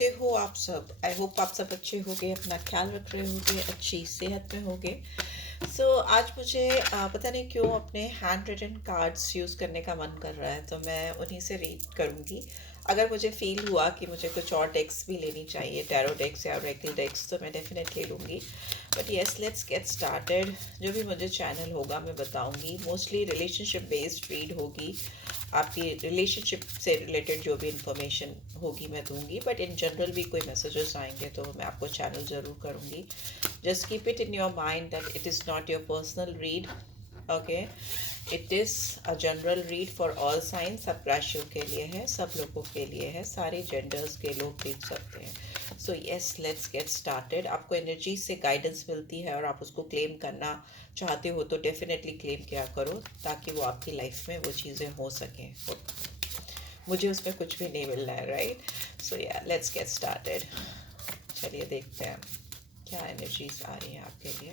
कैसे हो आप सब? आई होप आप सब अच्छे होंगे, अपना ख्याल रख रहे होंगे, अच्छी सेहत में होंगे। आज मुझे पता नहीं क्यों अपने हैंड रिटन कार्ड्स यूज़ करने का मन कर रहा है, तो मैं उन्हीं से रीड करूँगी। अगर मुझे फ़ील हुआ कि मुझे कुछ और टेक्स्ट भी लेनी चाहिए, टैरो टेक्स्ट या ऑरेकल टेक्स्ट, तो मैं डेफ़िनेटली लूँगी। But yes, let's get started. जो भी मुझे चैनल होगा मैं बताऊँगी। मोस्टली रिलेशनशिप बेस्ड रीड होगी। आपकी रिलेशनशिप से रिलेटेड जो भी इंफॉर्मेशन होगी मैं दूंगी, बट इन जनरल भी कोई मैसेजेस आएंगे तो मैं आपको चैनल ज़रूर करूँगी। Just keep it in your mind that it is not your personal read, okay. It is a general read for all science. सब राशियों के लिए है, सब लोगों के लिए है, सारे जेंडर्स के लोग देख सकते हैं। So yes, let's get started. आपको एनर्जी से गाइडेंस मिलती है और आप उसको क्लेम करना चाहते हो तो डेफिनेटली क्लेम किया करो, ताकि वो आपकी लाइफ में वो चीज़ें हो सकें। मुझे उसमें कुछ भी नहीं मिल रहा है, राइट? सो या, लेट्स गेट स्टार्टेड। चलिए देखते हैं क्या एनर्जीज आ रही हैं आपके लिए।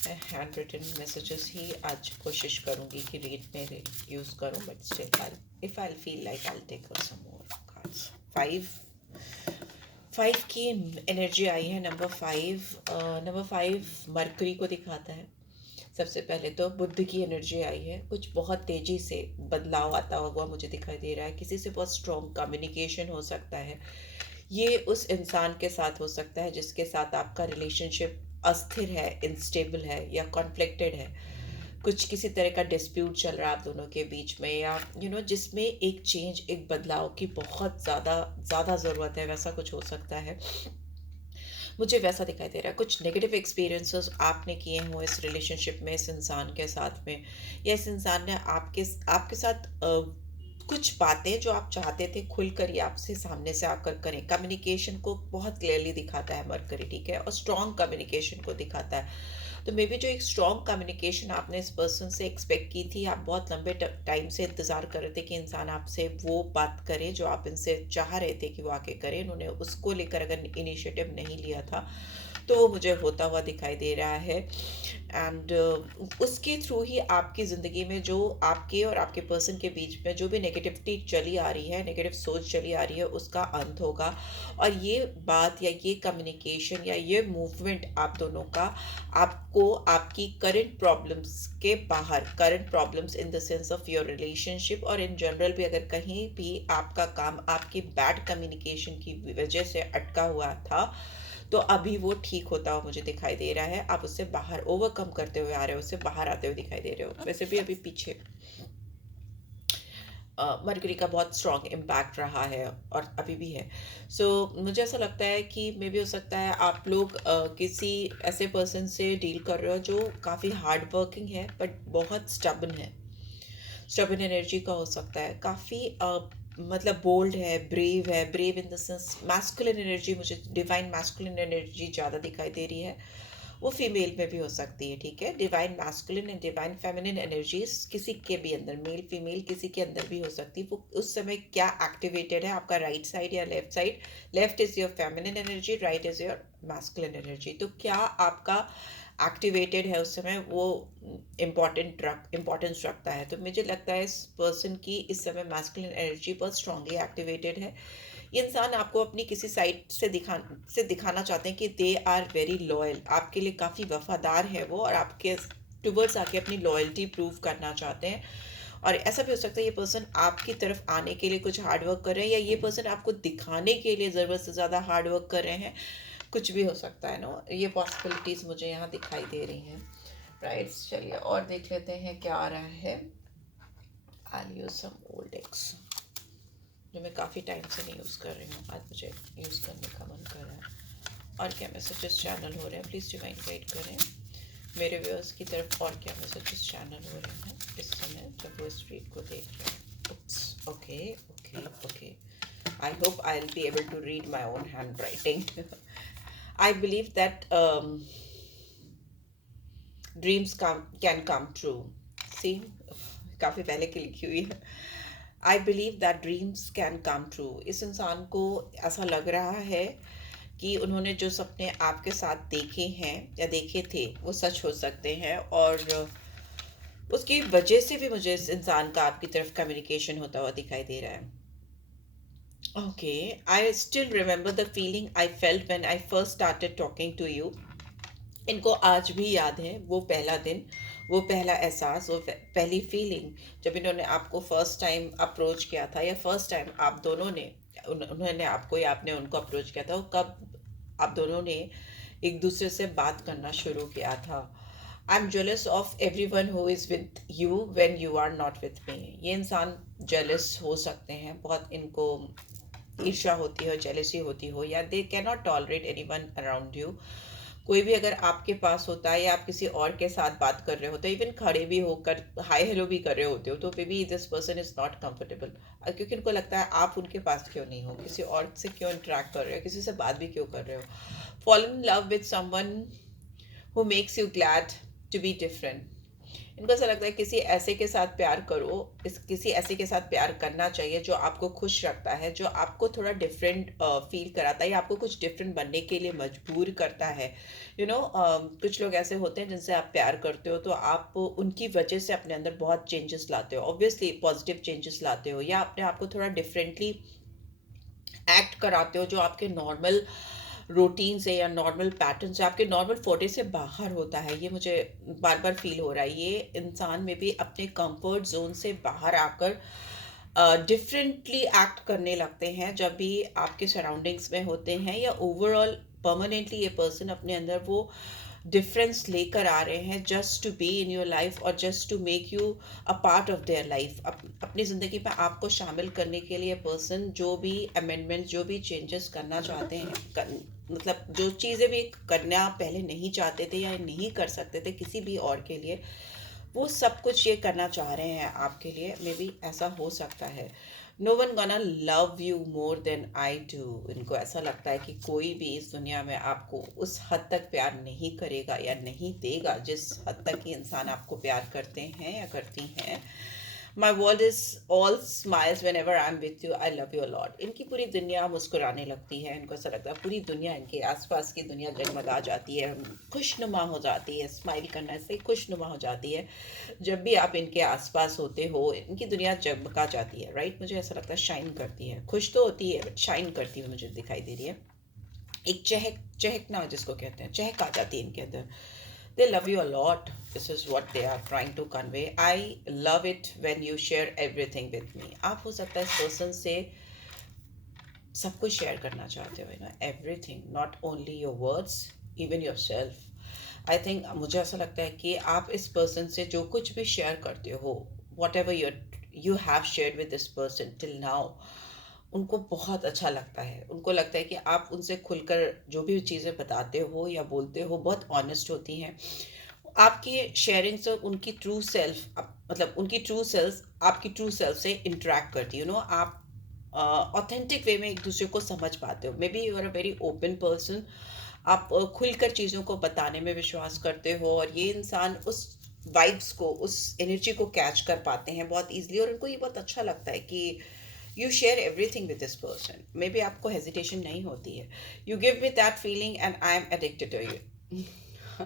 मैं हैंड रिटन मैसेजेस ही आज कोशिश करूँगी कि रीड में यूज़ करूँ, but still if I feel like I take some more cards. Five five की एनर्जी आई है। नंबर फाइव मरकरी को दिखाता है। सबसे पहले तो बुद्ध की एनर्जी आई है। कुछ बहुत तेज़ी से बदलाव आता हुआ मुझे दिखाई दे रहा है। किसी से बहुत स्ट्रॉन्ग कम्युनिकेशन हो सकता है। ये उस इंसान के साथ हो सकता है जिसके साथ आपका रिलेशनशिप अस्थिर है, इंस्टेबल है या कॉन्फ्लिक्टेड है। कुछ किसी तरह का डिस्प्यूट चल रहा है आप दोनों के बीच में, या जिसमें एक चेंज, एक बदलाव की बहुत ज़्यादा ज़्यादा ज़रूरत है, वैसा कुछ हो सकता है। मुझे वैसा दिखाई दे रहा है। कुछ नेगेटिव एक्सपीरियंसेस आपने किए हों इस रिलेशनशिप में, इस इंसान के साथ में, या इस इंसान ने आपके आपके साथ कुछ बातें जो आप चाहते थे खुल कर ही आपसे सामने से आकर करें। कम्युनिकेशन को बहुत क्लियरली दिखाता है मरकरी, ठीक है, और स्ट्रॉन्ग कम्युनिकेशन को दिखाता है। तो मे बी जो एक स्ट्रॉन्ग कम्युनिकेशन आपने इस पर्सन से एक्सपेक्ट की थी, आप बहुत लंबे टाइम से इंतज़ार कर रहे थे कि इंसान आपसे वो बात करे जो आप इनसे चाह रहे थे कि वो आके करें, उन्होंने उसको लेकर अगर इनिशिएटिव नहीं लिया था, तो वो मुझे होता हुआ दिखाई दे रहा है। एंड उसके थ्रू ही आपकी ज़िंदगी में जो आपके और आपके पर्सन के बीच में जो भी नेगेटिविटी चली आ रही है, नेगेटिव सोच चली आ रही है, उसका अंत होगा। और ये बात या ये कम्युनिकेशन या ये मूवमेंट आप दोनों का आपको आपकी करंट प्रॉब्लम्स के बाहर, current problems in the sense of your relationship और इन जनरल भी, अगर कहीं भी आपका काम आपकी बैड कम्युनिकेशन की वजह से अटका हुआ था, तो अभी वो ठीक होता हुआ मुझे दिखाई दे रहा है। आप उससे बाहर ओवरकम करते हुए आ रहे हो, उससे बाहर आते हुए दिखाई दे रहे हो। वैसे भी अभी पीछे मरकरी का बहुत स्ट्रॉन्ग इम्पैक्ट रहा है और अभी भी है। मुझे ऐसा लगता है कि मे भी हो सकता है आप लोग किसी ऐसे पर्सन से डील कर रहे हो जो काफ़ी हार्ड वर्किंग है बट बहुत स्टबन है। स्टबन एनर्जी का हो सकता है। काफ़ी मतलब बोल्ड है, brave in the sense masculine energy, मुझे डिवाइन मैस्कुलिन एनर्जी ज़्यादा दिखाई दे रही है। वो फीमेल में भी हो सकती है, ठीक है। Divine masculine and divine feminine energies किसी के भी अंदर, मेल फीमेल किसी के अंदर भी हो सकती है। वो उस समय क्या एक्टिवेटेड है, आपका राइट साइड या left side. Left is your feminine energy, right is your masculine energy. तो क्या आपका एक्टिवेटेड है उस समय, वो इम्पॉर्टेंस रखता है। तो मुझे लगता है इस पर्सन की इस समय मैस्कुलिन एनर्जी बहुत स्ट्रांगली एक्टिवेटेड है। ये इंसान आपको अपनी किसी साइड से दिखाना चाहते हैं कि दे आर वेरी लॉयल, आपके लिए काफ़ी वफादार है वो, और आपके टूवर्ड्स आके अपनी लॉयल्टी प्रूव करना चाहते हैं। और ऐसा भी हो सकता है ये पर्सन आपकी तरफ आने के लिए कुछ हार्ड वर्क कर रहे हैं, या ये पर्सन आपको दिखाने के लिए ज़रूरत से ज़्यादा हार्ड वर्क कर रहे हैं। कुछ भी हो सकता है, नो, ये पॉसिबिलिटीज़ मुझे यहाँ दिखाई दे रही हैं। राइट, चलिए और देख लेते हैं क्या आ रहा है। आई यूज सम ओल्ड एक्स जो मैं काफ़ी टाइम से नहीं यूज़ कर रही हूँ, आज मुझे यूज़ करने का मन कर रहा है। और क्या मैसेजेस चैनल हो रहे हैं, प्लीज़ डिवाइन गाइड करें मेरे व्यूअर्स की तरफ। और क्या मैसेजेस चैनल हो रहे हैं इस समय जब वो इस रीड को देख रहे हैं। Okay okay okay, I hope I will be able to read my own handwriting. I believe that dreams can come true. See, काफ़ी पहले की लिखी हुई है। I believe that dreams can come true. इस इंसान को ऐसा लग रहा है कि उन्होंने जो सपने आपके साथ देखे हैं या देखे थे वो सच हो सकते हैं, और उसकी वजह से भी मुझे इस इंसान का आपकी तरफ कम्युनिकेशन होता हुआ दिखाई दे रहा है। Okay, I still remember the feeling I felt when I first started talking to you. इनको आज भी याद है वो पहला दिन, वो पहला एहसास, वो पहली फीलिंग जब इन्होंने आपको फर्स्ट टाइम अप्रोच किया था, या फर्स्ट टाइम आप दोनों ने उन्होंने आपको या आपने उनको अप्रोच किया था, वो कब आप दोनों ने एक दूसरे से बात करना शुरू किया था। I am jealous of everyone who is with you when you are not with me. ये इंसान जेलस हो सकते हैं, बहुत इनको ईर्ष्या होती हो, जेलसी होती हो, या they can not tolerate any one around you. कोई भी अगर आपके पास होता है या आप किसी और के साथ बात कर रहे होते हो, इवन खड़े भी होकर हाय हेलो भी कर रहे होते हो, तो may B this person is not comfortable, क्योंकि उनको लगता है आप उनके पास क्यों नहीं हो, किसी और से क्यों इंटरेक्ट कर रहे हो, किसी से बात भी क्यों कर रहे हो। Fall in love with someone who makes you glad to be different. इनको ऐसा लगता है किसी ऐसे के साथ प्यार करो, इस किसी ऐसे के साथ प्यार करना चाहिए जो आपको खुश रखता है, जो आपको थोड़ा डिफरेंट फील कराता है, या आपको कुछ डिफरेंट बनने के लिए मजबूर करता है। कुछ लोग ऐसे होते हैं जिनसे आप प्यार करते हो, तो आप उनकी वजह से अपने अंदर बहुत चेंजेस लाते हो, ऑब्वियसली पॉजिटिव चेंजेस लाते हो, या अपने आप को थोड़ा डिफरेंटली एक्ट कराते हो, जो आपके नॉर्मल रूटीन से या नॉर्मल पैटर्न से, आपके नॉर्मल फोटे से बाहर होता है। ये मुझे बार बार फील हो रहा है, ये इंसान में भी अपने कंफर्ट जोन से बाहर आकर डिफरेंटली एक्ट करने लगते हैं जब भी आपके सराउंडिंग्स में होते हैं, या ओवरऑल परमानेंटली ये पर्सन अपने अंदर वो डिफरेंस लेकर आ रहे हैं just to be in your life, और just to make you a part of their life. अपनी ज़िंदगी में आपको शामिल करने के लिए पर्सन जो भी अमेंडमेंट, जो भी चेंजेस करना चाहते हैं, मतलब जो चीज़ें भी करना पहले नहीं चाहते थे या नहीं कर सकते थे किसी भी और के लिए, वो सब कुछ ये करना चाह रहे हैं आपके लिए। मे बी ऐसा हो सकता है। No one gonna love you more than I do. इनको ऐसा लगता है कि कोई भी इस दुनिया में आपको उस हद तक प्यार नहीं करेगा या नहीं देगा जिस हद तक ये इंसान आपको प्यार करते हैं या करती हैं। My world is all smiles when ever I am with you, I love you a lot. इनकी पूरी दुनिया मुस्कुराने लगती है, इनको ऐसा लगता है पूरी दुनिया, इनके आसपास की दुनिया जगमगा जाती है, खुशनुमा हो जाती है, स्माइल करने से खुशनुमा हो जाती है। जब भी आप इनके आसपास होते हो, इनकी दुनिया जगमगा जाती है, राइट। मुझे ऐसा लगता है शाइन करती है, खुश तो होती है बट शाइन करती हुई मुझे दिखाई दे रही है। एक चहकना जिसको कहते हैं, चहक आ जाती है इनके अंदर। they love you a lot. This is what they are trying to convey. I love it when you share everything with me. आप हो सकता है इस पर्सन से सब कुछ शेयर करना चाहते हो, everything, not only your words, even your self. I think मुझे ऐसा लगता है कि आप इस पर्सन से जो कुछ भी शेयर करते हो, what ever you have share with this person till now, उनको बहुत अच्छा लगता है। उनको लगता है कि आप उनसे खुलकर जो भी चीज़ें बताते हो या बोलते हो बहुत ऑनेस्ट होती हैं। आपकी शेयरिंग से उनकी ट्रू सेल्फ, मतलब उनकी ट्रू सेल्फ आपकी ट्रू सेल्फ से इंटरेक्ट करती है। आप ऑथेंटिक वे में एक दूसरे को समझ पाते हो। May be you are a very open person. आप खुलकर चीज़ों को बताने में विश्वास करते हो, और ये इंसान उस वाइब्स को, उस एनर्जी को कैच कर पाते हैं बहुत ईजिली, और उनको ये बहुत अच्छा लगता है कि you share everything with this person. May be आपको हेजिटेशन नहीं होती है, you give me that feeling and I am addicted to you.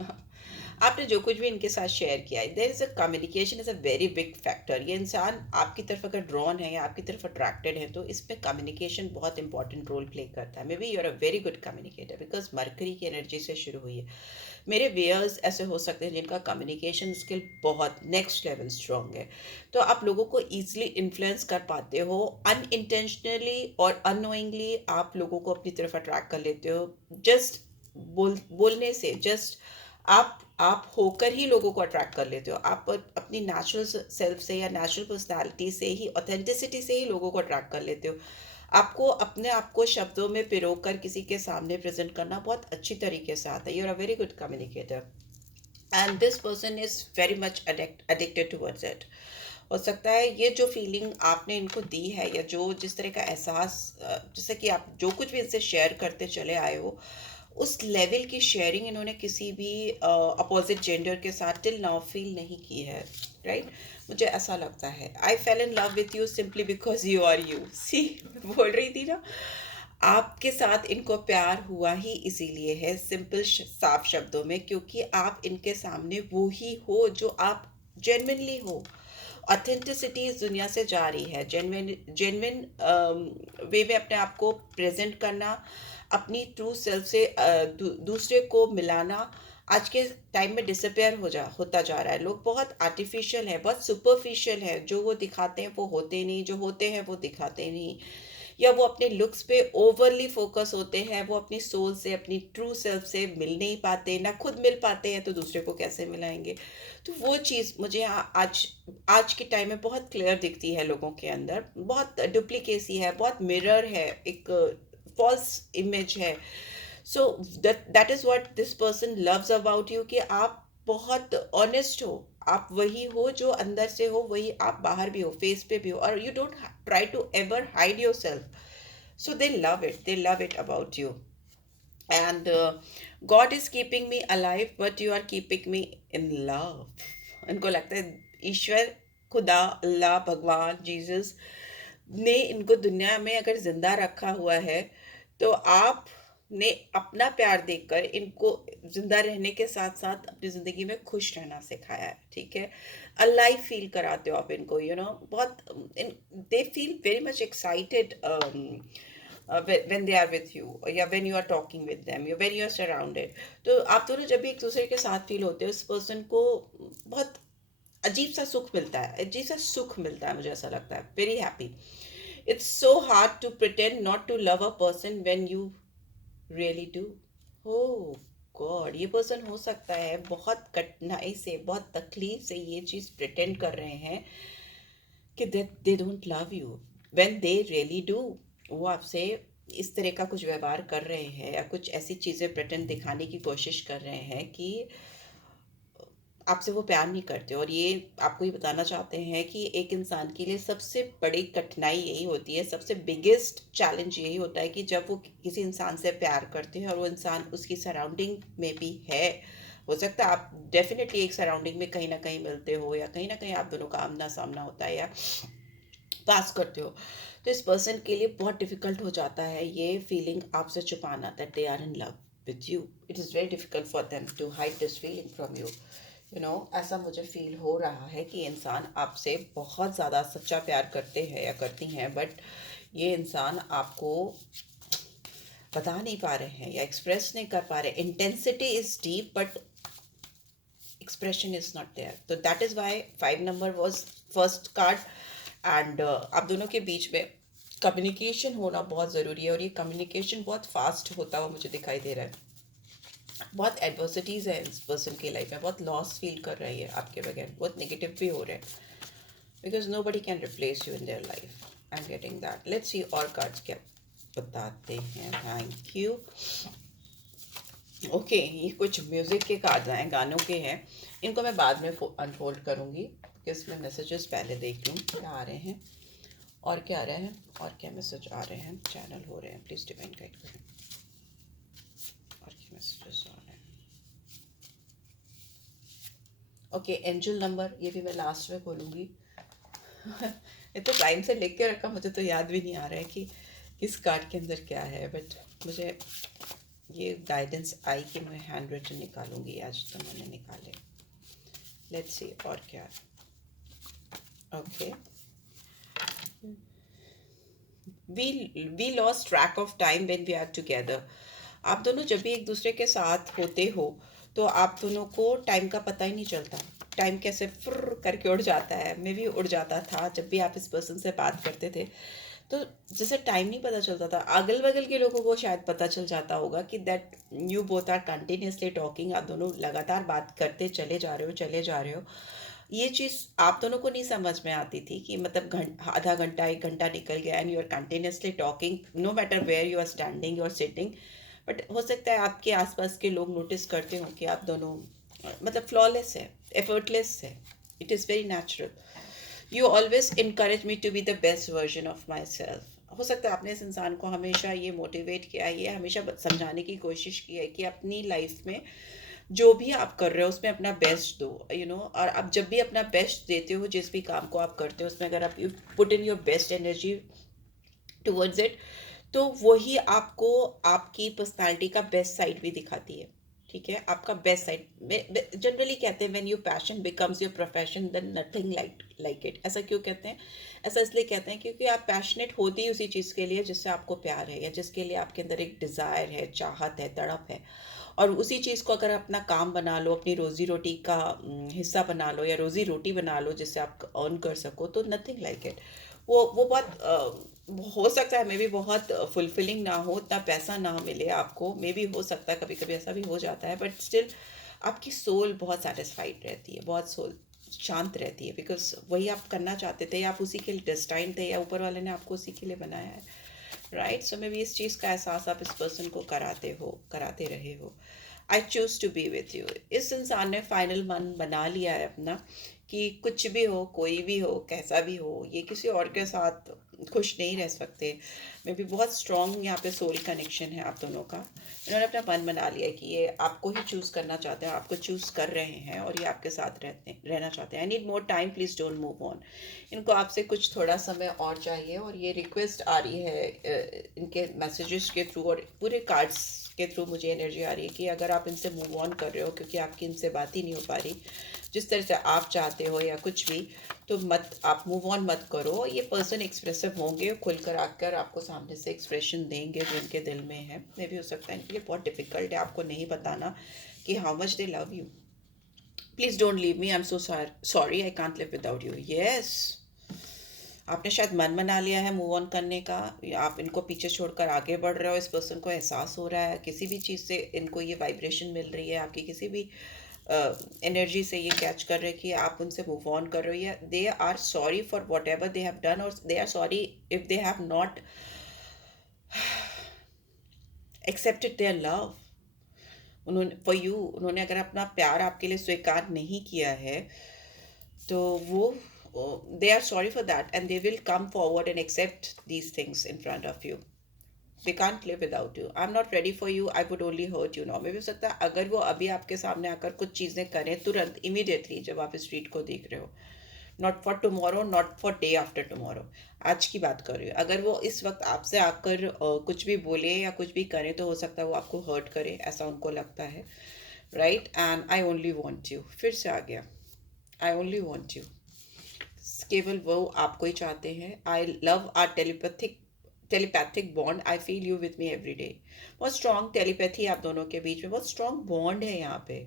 आपने जो कुछ भी इनके साथ शेयर किया है, there is a communication is a very big factor. ये इंसान आपकी तरफ अगर ड्रॉन है या आपकी तरफ अट्रैक्टेड है, तो इसमें कम्युनिकेशन बहुत इंपॉर्टेंट रोल प्ले करता है। May B you are a very good communicator, because Mercury की एनर्जी से शुरू हुई है। मेरे वेयर्स ऐसे हो सकते हैं जिनका कम्युनिकेशन स्किल बहुत नेक्स्ट लेवल स्ट्रॉन्ग है, तो आप लोगों को ईजिली इन्फ्लुएंस कर पाते हो। अनइंटेंशनली और अननोइंगली आप लोगों को अपनी तरफ अट्रैक्ट कर लेते हो, जस्ट बोलने से, जस्ट आप होकर ही लोगों को अट्रैक्ट कर लेते हो। आप अपनी नेचुरल सेल्फ से या नेचुरल पर्सनालिटी से ही, ऑथेंटिसिटी से ही लोगों को अट्रैक्ट कर लेते हो। आपको अपने आप को शब्दों में पिरो कर किसी के सामने प्रेजेंट करना बहुत अच्छी तरीके से आता है। You are a very good communicator, and this person is very much addicted towards it. हो सकता है ये जो फीलिंग आपने इनको दी है, या जो जिस तरह का एहसास, जैसे कि आप जो कुछ भी इनसे शेयर करते चले आए हो, उस लेवल की शेयरिंग इन्होंने किसी भी अपोजिट जेंडर के साथ टिल नाउ फील नहीं की है, राइट। मुझे ऐसा लगता है I fell in love with you simply because you are you. See, बोल रही थी ना, आपके साथ इनको प्यार हुआ ही इसीलिए है, सिंपल साफ शब्दों में, क्योंकि आप इनके सामने वो ही हो जो आप जेन्युइनली हो। ऑथेंटिसिटी इस दुनिया से जा रही है। जेन्युइन जेन्युइन वे में अपने आप को प्रेजेंट करना, अपनी ट्रू सेल्फ से दूसरे को मिलाना आज के टाइम में डिसअपेयर होता जा रहा है। लोग बहुत आर्टिफिशियल है, बहुत सुपरफिशियल है। जो वो दिखाते हैं वो होते नहीं, जो होते हैं वो दिखाते नहीं, या वो अपने लुक्स पे ओवरली फोकस होते हैं। वो अपनी सोल से, अपनी ट्रू सेल्फ से मिल नहीं पाते, ना खुद मिल पाते हैं तो दूसरे को कैसे मिलाएंगे। तो वो चीज़ मुझे आज आज के टाइम में बहुत क्लियर दिखती है लोगों के अंदर। बहुत डुप्लीकेसी है, बहुत मिरर है, एक फॉल्स इमेज है। So that is what this person loves about you, कि आप बहुत ऑनेस्ट हो, आप वही हो जो अंदर से हो, वही आप बाहर भी हो, फेस पे भी हो, और you don't try to ever hide yourself. So they love it about you. And God is keeping me alive, but you are keeping me in love. इनको लगता है ईश्वर, खुदा, अल्लाह, भगवान, जीसस ने इनको दुनिया में अगर जिंदा रखा हुआ है, तो आप ने अपना प्यार देकर इनको जिंदा रहने के साथ साथ अपनी जिंदगी में खुश रहना सिखाया है। ठीक है, अलाइव फील कराते हो आप इनको, बहुत they feel very much excited when they are with you, या when you are talking with them, या when you are surrounded। तो आप दोनों जब भी एक दूसरे के साथ फील होते हो, उस पर्सन को बहुत अजीब सा सुख मिलता है, अजीब सा सुख मिलता है, मुझे ऐसा लगता है, very happy. It's so hard to pretend not to love a person when you really do. Oh God, ये पर्सन हो सकता है बहुत कठिनाई से, बहुत तकलीफ से ये चीज़ प्रिटेंड कर रहे हैं कि they don't love you, when they really do. वो आपसे इस तरह का कुछ व्यवहार कर रहे हैं, या कुछ ऐसी चीज़ें प्रिटेंड दिखाने की कोशिश कर रहे हैं कि आपसे वो प्यार नहीं करते। और ये आपको ये बताना चाहते हैं कि एक इंसान के लिए सबसे बड़ी कठिनाई यही होती है, सबसे बिगेस्ट चैलेंज यही होता है कि जब वो किसी इंसान से प्यार करते हैं और वो इंसान उसकी सराउंडिंग में भी है। हो सकता है आप डेफिनेटली एक सराउंडिंग में कहीं ना कहीं मिलते हो, या कहीं ना कहीं आप दोनों का आमना सामना होता है, या पास करते हो। तो इस पर्सन के लिए बहुत डिफिकल्ट हो जाता है ये फीलिंग आपसे छुपाना, that they are in love with you. It is very difficult for them to hide this feeling from you. ऐसा मुझे फील हो रहा है कि इंसान आपसे बहुत ज़्यादा सच्चा प्यार करते हैं या करती हैं, बट ये इंसान आपको बता नहीं पा रहे हैं या एक्सप्रेस नहीं कर पा रहे। Intensity is deep but expression is not there. तो that is why 5 number was first card. And आप दोनों के बीच में कम्युनिकेशन होना बहुत ज़रूरी है, और ये कम्युनिकेशन बहुत फास्ट होता हुआ मुझे दिखाई दे रहा है। बहुत एडवर्सिटीज़ है इस पर्सन की लाइफ में, बहुत लॉस फील कर रही है आपके बगैर, बहुत नेगेटिव भी हो रहे हैं, because nobody can replace you in their life. I am getting that. Let's see और कार्ड्स क्या बताते हैं। Thank you. ओके, ये कुछ म्यूज़िक के कार्ड्स हैं, गानों के हैं। इनको मैं बाद में अनफोल्ड करूँगी, इसमें मैसेजेस पहले देख लूँ क्या आ रहे हैं और क्या आ रहे हैं और क्या मैसेज आ रहे हैं, चैनल हो रहे हैं। प्लीज़ डिवाइन गाइड करें और क्या मैसेजेस आ रहे हैं। ओके, एंजल नंबर, ये भी मैं लास्ट में खोलूँगी। ये तो टाइम से लिख के रखा, मुझे तो याद भी नहीं आ रहा है कि किस कार्ड के अंदर क्या है, बट मुझे ये गाइडेंस आई कि मैं हैंड रिटन निकालूंगी। आज तो मैंने निकाले। लेट्स सी और क्या। Okay, we lost track of time when we are together. आप दोनों जब भी एक दूसरे के साथ होते हो तो आप दोनों को टाइम का पता ही नहीं चलता। टाइम कैसे फुर्र करके उड़ जाता है। मैं भी उड़ जाता था जब भी आप इस पर्सन से बात करते थे, तो जैसे टाइम नहीं पता चलता था। अगल बगल के लोगों को शायद पता चल जाता होगा कि that you both are continuously talking. आप दोनों लगातार बात करते चले जा रहे हो, चले जा रहे हो। ये चीज़ आप दोनों को नहीं समझ में आती थी कि मतलब आधा घंटा 1 घंटा निकल गया and you are continuously talking, no matter where you are standing, you are sitting. But हो सकता है आपके आसपास के लोग नोटिस करते हो कि आप दोनों मतलब फ्लॉलेस है, एफर्टलेस है। It is very natural. You always encourage me to be the best version of myself. हो सकता है आपने इस इंसान को हमेशा ये मोटिवेट किया है, ये हमेशा समझाने की कोशिश की है कि अपनी लाइफ में जो भी आप कर रहे हो उसमें अपना बेस्ट दो, और आप जब भी अपना बेस्ट देते हो, जिस भी काम को आप करते हो उसमें अगर आप you put in your best energy towards it, तो वही आपको आपकी पर्सनालिटी का बेस्ट साइड भी दिखाती है। ठीक है, आपका बेस्ट साइड में जनरली कहते हैं when you passion becomes your profession then nothing like it. ऐसा क्यों कहते हैं? ऐसा इसलिए कहते हैं क्योंकि आप पैशनेट होती ही उसी चीज़ के लिए जिससे आपको प्यार है, या जिसके लिए आपके अंदर एक डिज़ायर है, चाहत है, तड़प है। और उसी चीज़ को अगर अपना काम बना लो, अपनी रोज़ी रोटी का हिस्सा बना लो, या रोज़ी रोटी बना लो जिससे आप अर्न कर सको, तो नथिंग लाइक इट। वो बहुत हो सकता है मे बी बहुत फुलफिलिंग ना हो, उतना पैसा ना मिले आपको, मे बी हो सकता है, कभी कभी ऐसा भी हो जाता है, बट स्टिल आपकी सोल बहुत सेटिस्फाइड रहती है, बहुत सोल शांत रहती है, बिकॉज वही आप करना चाहते थे, या आप उसी के लिए डेस्टाइन थे, या ऊपर वाले ने आपको उसी के लिए बनाया है, राइट? सो मे बी इस चीज़ का एहसास आप इस पर्सन को कराते रहे हो। I choose to be with you. इस इंसान ने फाइनल मन बना लिया है अपना कि कुछ भी हो, कोई भी हो, कैसा भी हो, ये किसी और के साथ खुश नहीं रह सकते। मे बी बहुत स्ट्रॉन्ग यहाँ पे सोल कनेक्शन है आप दोनों का। इन्होंने अपना मन बना लिया है कि ये आपको ही चूज़ करना चाहते हैं, आपको चूज़ कर रहे हैं, और ये आपके साथ रहना चाहते हैं। I need more time, please don't move on. इनको आपसे कुछ थोड़ा समय और चाहिए, और ये रिक्वेस्ट आ रही है इनके मैसेजेस के थ्रू और पूरे कार्ड्स के थ्रू मुझे एनर्जी आ रही है कि अगर आप इनसे मूव ऑन कर रहे हो क्योंकि आपकी इनसे बात ही नहीं हो पा रही जिस तरह से आप चाहते हो, या कुछ भी, तो मत, आप मूव ऑन मत करो। ये पर्सन एक्सप्रेसिव होंगे, खुलकर आकर आपको सामने से एक्सप्रेशन देंगे जो इनके दिल में है। मे भी हो सकता है इनके लिए बहुत डिफिकल्ट है आपको नहीं बताना कि how much they love you. Please don't leave me, I am so sorry, I can't live without you. Yes, आपने शायद मन बना लिया है मूव ऑन करने का, या आप इनको पीछे छोड़कर आगे बढ़ रहे हो। इस पर्सन को एहसास हो रहा है, किसी भी चीज़ से इनको ये वाइब्रेशन मिल रही है, आपकी किसी भी एनर्जी से ये कैच कर रहे हैं कि आप उनसे मूव ऑन कर रहे हो, या they are sorry for whatever they have done, और they are sorry if they have not accepted their love. उन्होंने फॉर यू, उन्होंने अगर अपना प्यार आपके लिए स्वीकार नहीं किया है, तो वो they are sorry for that, and they will come forward and accept these things in front of you. They can't live without you. I'm not ready for you, I would only hurt you now. मे भी हो सकता है अगर वो अभी आपके सामने आकर कुछ चीज़ें करें तुरंत, इमीडिएटली, जब आप इस स्ट्रीट को देख रहे हो, not for tomorrow, not for day after tomorrow, आज की बात कर रही हूँ। अगर वो इस वक्त आपसे आकर कुछ भी बोले या कुछ भी करें, तो हो सकता है वो आपको हर्ट करे, ऐसा उनको लगता है, right? And I only want you, फिर से आ गया, आई ओनली वॉन्ट यू। केवल वो आपको ही चाहते हैं। I love our telepathic bond, I feel you with me every day. बहुत स्ट्रॉन्ग टेलीपैथी आप दोनों के बीच में, बहुत स्ट्रॉन्ग बॉन्ड है यहाँ पे।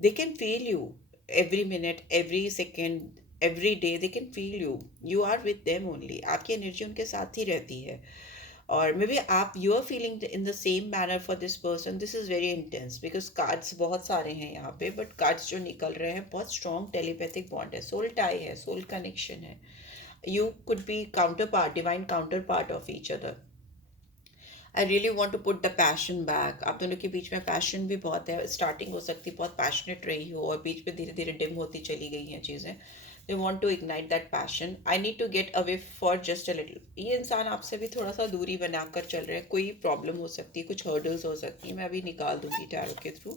They can feel you every minute, every second, every day, they can feel you, you are with them only. आपकी एनर्जी उनके साथ ही रहती है, और मे बी आप you are feeling in the same manner for this person. This is very intense, because cards बहुत सारे हैं यहाँ पे, बट कार्ड्स जो निकल रहे हैं, बहुत स्ट्रॉन्ग टेलीपैथिक बॉन्ड है, सोल टाई है, सोल कनेक्शन है। You could be counterpart, divine counterpart of each other. I really want to put the passion back. आप दोनों के बीच में पैशन भी बहुत है, स्टार्टिंग हो सकती है बहुत पैशनेट रही हो, और बीच में धीरे धीरे डिम होती चली गई हैं चीज़ें। They want to ignite that passion. I need to get away for just a little. ये इंसान आपसे भी थोड़ा सा दूरी बनाकर चल रहे हैं, कोई प्रॉब्लम हो सकती है, कुछ हर्डल्स हो सकती है, मैं अभी निकाल दूंगी टैरो के थ्रू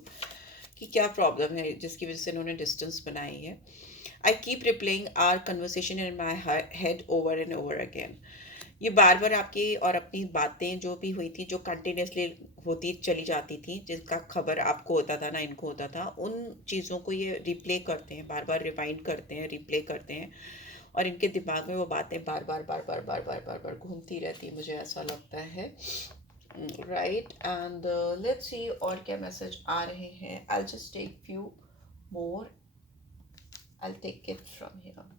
कि क्या प्रॉब्लम है जिसकी वजह से इन्होंने डिस्टेंस बनाई है। I keep replaying our conversation in my head over and over again. ये बार बार आपकी और अपनी बातें जो भी हुई थी, जो कंटिन्यूसली होती चली जाती थी, जिसका खबर आपको होता था ना इनको होता था, उन चीज़ों को ये रिप्ले करते हैं, बार बार रिवाइंड करते हैं, रिप्ले करते हैं, और इनके दिमाग में वो बातें बार बार बार बार बार बार बार बार घूमती रहती है, मुझे ऐसा लगता है, राइट? एंड लेट्स सी और क्या मैसेज आ रहे हैं। I just take few more, I take it from here.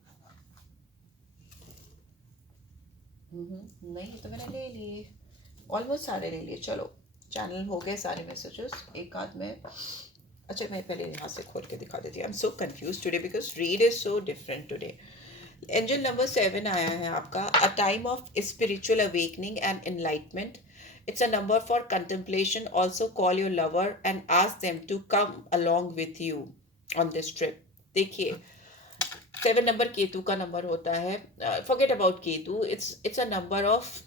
नहीं तो मैंने ले लिए, ऑलमोस्ट सारे ले लिए। चलो, चैनल हो गए सारे मैसेजेस, एक आध में। अच्छा, मैं पहले यहाँ से खोल के दिखा देती हूँ। I am so confused today because read is so different today. Angel number 7 आया है आपका, a time of spiritual awakening and enlightenment. It's a number for contemplation. Also call your lover and ask them to come along with you on this trip. देखिए, 7 number Ketu का number होता है। Forget about Ketu, it's a number of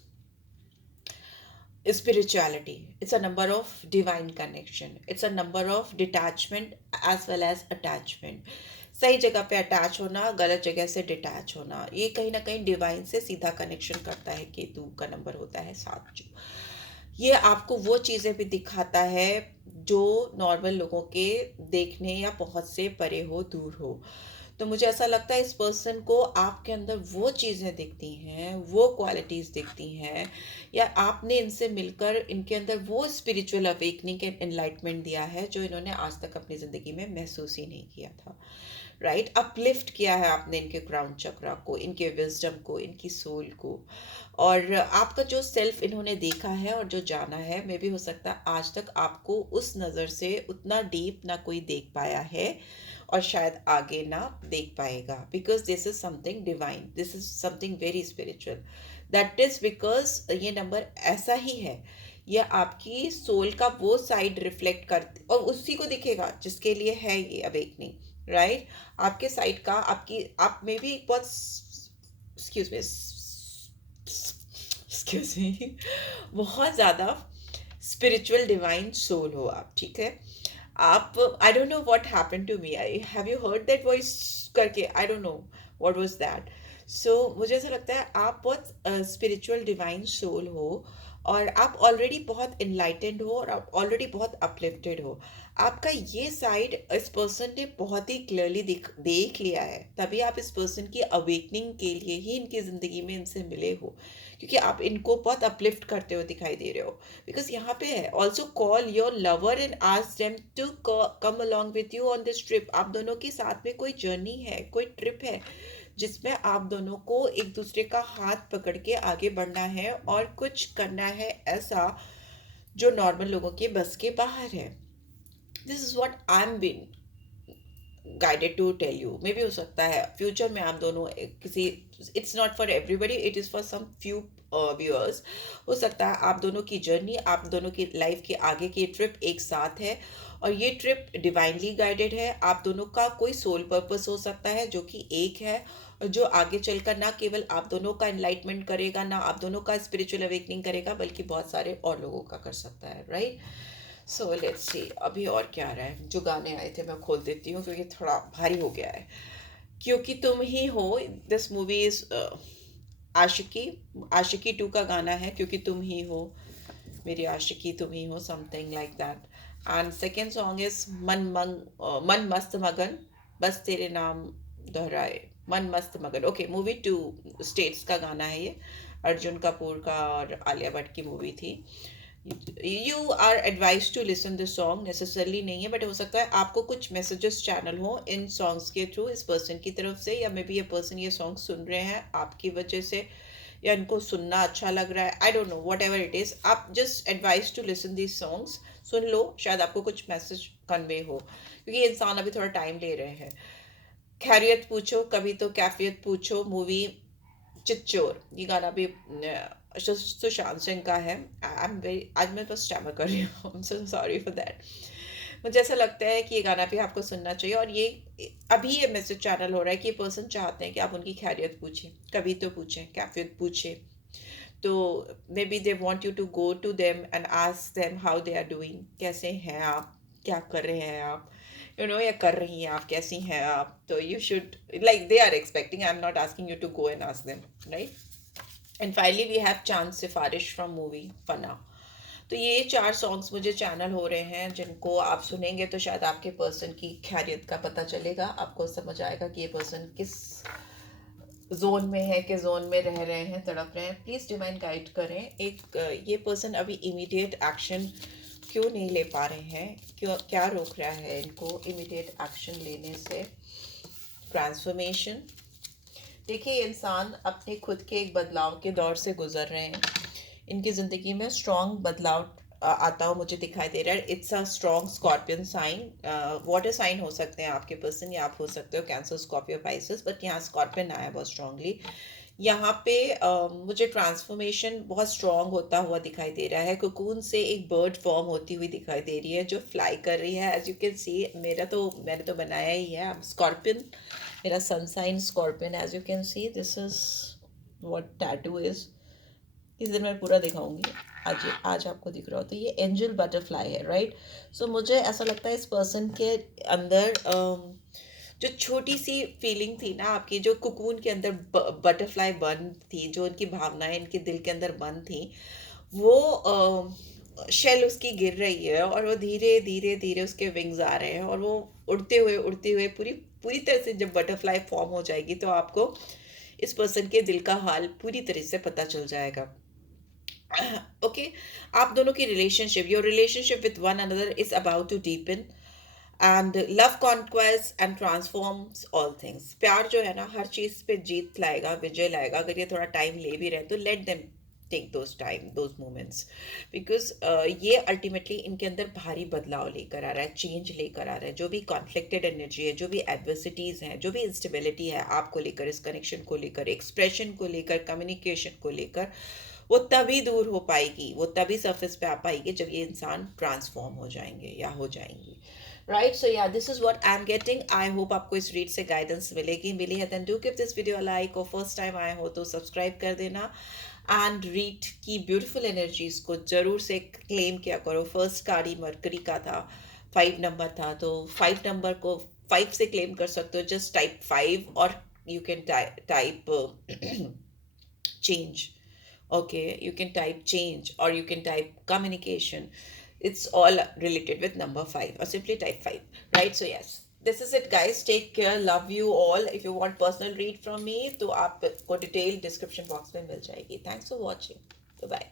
spirituality, it's a number of divine connection, it's a number of detachment as well as attachment। सही जगह पे attach होना, गलत जगह से डिटैच होना, ये कहीं ना कहीं डिवाइन से सीधा कनेक्शन करता है। केतु का नंबर होता है 7। जो ये आपको वो चीज़ें भी दिखाता है जो नॉर्मल लोगों के देखने या पहुंच से परे हो, दूर हो। तो मुझे ऐसा लगता है इस पर्सन को आपके अंदर वो चीज़ें दिखती हैं, वो क्वालिटीज़ दिखती हैं, या आपने इनसे मिलकर इनके अंदर वो स्पिरिचुअल अवेकनिंग एंड एनलाइटमेंट दिया है जो इन्होंने आज तक अपनी ज़िंदगी में महसूस ही नहीं किया था। राइट, अपलिफ्ट किया है आपने इनके क्राउन चक्रा को, इनके विजडम को, इनकी सोल को। और आपका जो सेल्फ इन्होंने देखा है और जो जाना है, मे भी हो सकता है आज तक आपको उस नज़र से उतना डीप ना कोई देख पाया है, और शायद आगे ना देख पाएगा, because this is something divine, this is something very spiritual. That is because ये नंबर ऐसा ही है, ये आपकी सोल का वो साइड रिफ्लेक्ट करते और उसी को दिखेगा जिसके लिए है ये अवेकनिंग। राइट, आपके साइड का, आपकी, आप में भी बहुत, एक्सक्यूज मी, एक्सक्यूज मी, बहुत ज़्यादा स्पिरिचुअल डिवाइन सोल हो आप, ठीक है। आप, I don't know what happen to me, I have you heard that voice करके, I don't know what was that. So मुझे ऐसा लगता है आप बहुत स्पिरिचुअल डिवाइन सोल हो, और आप ऑलरेडी बहुत इनलाइटेंड हो, और आप ऑलरेडी बहुत अपलिफ्टेड हो। आपका ये साइड इस पर्सन ने बहुत ही क्लियरली देख लिया है, तभी आप इस पर्सन की अवेकनिंग के लिए ही इनकी ज़िंदगी में इनसे मिले हो, क्योंकि आप इनको बहुत अपलिफ्ट करते हुए दिखाई दे रहे हो। बिकॉज यहाँ पे है, also call your lover and ask them to come along with you on this trip. आप दोनों के साथ में कोई जर्नी है, कोई ट्रिप है, जिसमें आप दोनों को एक दूसरे का हाथ पकड़ के आगे बढ़ना है और कुछ करना है ऐसा जो नॉर्मल लोगों के बस के बाहर है। This is what I am been guided to tell you. मे भी हो सकता है फ्यूचर में आप दोनों किसी, it's not for everybody, it is for some few viewers. हो सकता है आप दोनों की जर्नी, आप दोनों की लाइफ के आगे की ट्रिप एक साथ है, और ये ट्रिप डिवाइनली गाइडेड है। आप दोनों का कोई सोल पर्पस हो सकता है जो कि एक है, और जो आगे चलकर ना केवल आप दोनों का एनलाइटमेंट करेगा, ना आप दोनों का स्पिरिचुअल अवेकनिंग करेगा, बल्कि बहुत सारे और लोगों का कर सकता है। राइट, सो लेट्स सी अभी और क्या आ रहा है। जो गाने आए थे मैं खोल देती हूँ क्योंकि थोड़ा भारी हो गया है। क्योंकि तुम ही हो, दिस मूवी इज आशिकी, आशिकी 2 का गाना है, क्योंकि तुम ही हो, मेरी आशिकी तुम ही हो, something like that. And second song is मन मस्त मगन, बस तेरे नाम दोहराए, मन मस्त मगन। ओके, मूवी 2 स्टेट्स का गाना है ये, अर्जुन कपूर का और आलिया भट्ट की मूवी थी। You are advise to listen this song, necessarily नहीं है, बट हो सकता है आपको कुछ मैसेजेस चैनल हो इन सॉन्ग्स के थ्रू इस पर्सन की तरफ से, या मे बी ये पर्सन ये सॉन्ग सुन रहे हैं आपकी वजह से, या इनको सुनना अच्छा लग रहा है, I don't know, whatever it is. आप just advise to listen this songs, सुन लो, शायद आपको कुछ मैसेज कन्वे हो, क्योंकि ये इंसान अभी थोड़ा टाइम ले रहे हैं। खैरियत पूछो कभी तो कैफियत पूछो, मूवी चिच्चोर, ये गाना भी सुशांत सिंह का है। आई एम वेरी, आज मैं बस स्टैमर कर रही हूँ, I am so sorry for that. मुझे ऐसा लगता है कि ये गाना भी आपको सुनना चाहिए, और ये अभी ये मैसेज चैनल हो रहा है कि ये पर्सन चाहते हैं कि आप उनकी खैरियत पूछें, कभी तो पूछें, कैफियत पूछें। तो may be they want you to go to them and ask them how they are doing, कैसे हैं आप, क्या कर रहे हैं आप, या कर रही हैं आप, कैसी हैं आप। तो you should, like they are expecting, I am not asking you to go and ask them, right. And finally we have चांद सिफारिश फ्रॉम मूवी फना। तो ये 4 सॉन्ग्स मुझे चैनल हो रहे हैं, जिनको आप सुनेंगे तो शायद आपके पर्सन की खैरियत का पता चलेगा, आपको समझ आएगा कि ये पर्सन किस जोन में है, किस जोन में रह रहे हैं, तड़प रहे हैं। प्लीज़ डिवाइन गाइड करें। एक ये पर्सन अभी इमीडिएट एक्शन क्यों नहीं ले पा रहे हैं, क्यों, क्या रोक रहा है इनको इमीडिएट एक्शन लेने से। ट्रांसफॉर्मेशन, देखिए ये इंसान अपने खुद के एक बदलाव के दौर से गुजर रहे हैं, इनकी ज़िंदगी में स्ट्रॉन्ग बदलाव आता हुआ मुझे दिखाई दे रहा है। It's a strong scorpion sign, water sign हो सकते हैं आपके पर्सन, या आप हो सकते हो कैंसर, स्कॉर्पियो, पाइसेस, बट यहाँ स्कॉर्पियन आया बहुत स्ट्रांगली। यहाँ पे मुझे ट्रांसफॉर्मेशन बहुत स्ट्रॉन्ग होता हुआ दिखाई दे रहा है। कोकून से एक बर्ड फॉर्म होती हुई दिखाई दे रही है जो फ्लाई कर रही है, एज यू कैन सी। मैंने तो बनाया ही है स्कॉर्पियन, मेरा sun sign scorpion, as you can see this is what tattoo is. इस दिन मैं पूरा दिखाऊंगी, आज आपको दिख रहा हो तो ये एंजल बटरफ्लाई है, राइट। सो मुझे ऐसा लगता है इस पर्सन के अंदर जो छोटी सी फीलिंग थी ना आपकी, जो कुकून के अंदर बटरफ्लाई बन थी, जो उनकी भावनाएं इनके दिल के अंदर बन थी, वो शेल उसकी गिर रही है और वो धीरे धीरे धीरे उसके विंग्स आ रहे हैं और वो उड़ते हुए पूरी पूरी तरह से जब बटरफ्लाई फॉर्म हो जाएगी तो आपको इस पर्सन के दिल का हाल पूरी तरह से पता चल जाएगा। ओके, आप दोनों की relationship, your relationship with one another is about to deepen and love conquest and transforms all things. प्यार जो है ना हर चीज़ पे जीत लाएगा, विजय लाएगा। अगर ये थोड़ा टाइम ले भी रहे तो let them take those time, those moments, because ये अल्टीमेटली इनके अंदर भारी बदलाव लेकर आ रहा है, चेंज लेकर आ रहा है। जो भी कॉन्फ्लिक्टेड एनर्जी है, जो भी एडवर्सिटीज़ हैं, जो भी इंस्टेबिलिटी है आपको लेकर, इस कनेक्शन को लेकर, एक्सप्रेशन को लेकर, कम्युनिकेशन को लेकर, वो तभी दूर हो पाएगी, वो तभी सरफेस पे आ पाएगी जब ये इंसान ट्रांसफॉर्म हो जाएंगे या हो जाएंगी। राइट, सो या this is what I am getting. I hope आपको इस रीड से गाइडेंस मिलेगी, मिली है then do give this video like, और फर्स्ट टाइम आए हो तो सब्सक्राइब कर देना एंड रीड की ब्यूटीफुल एनर्जीज को जरूर से क्लेम किया करो। फर्स्ट कार्ड ही मरकरी का था, 5 नंबर था, तो 5 नंबर को 5 से क्लेम कर सकते हो। जस्ट टाइप 5 और you can type change. Okay, you can type change or you can type communication. It's all related with number 5, or simply type 5. Right, so yes, this is it guys. Take care, love you all. If you want personal read from me तो आपको detail description box में मिल जाएगी। Thanks for watching. Bye bye.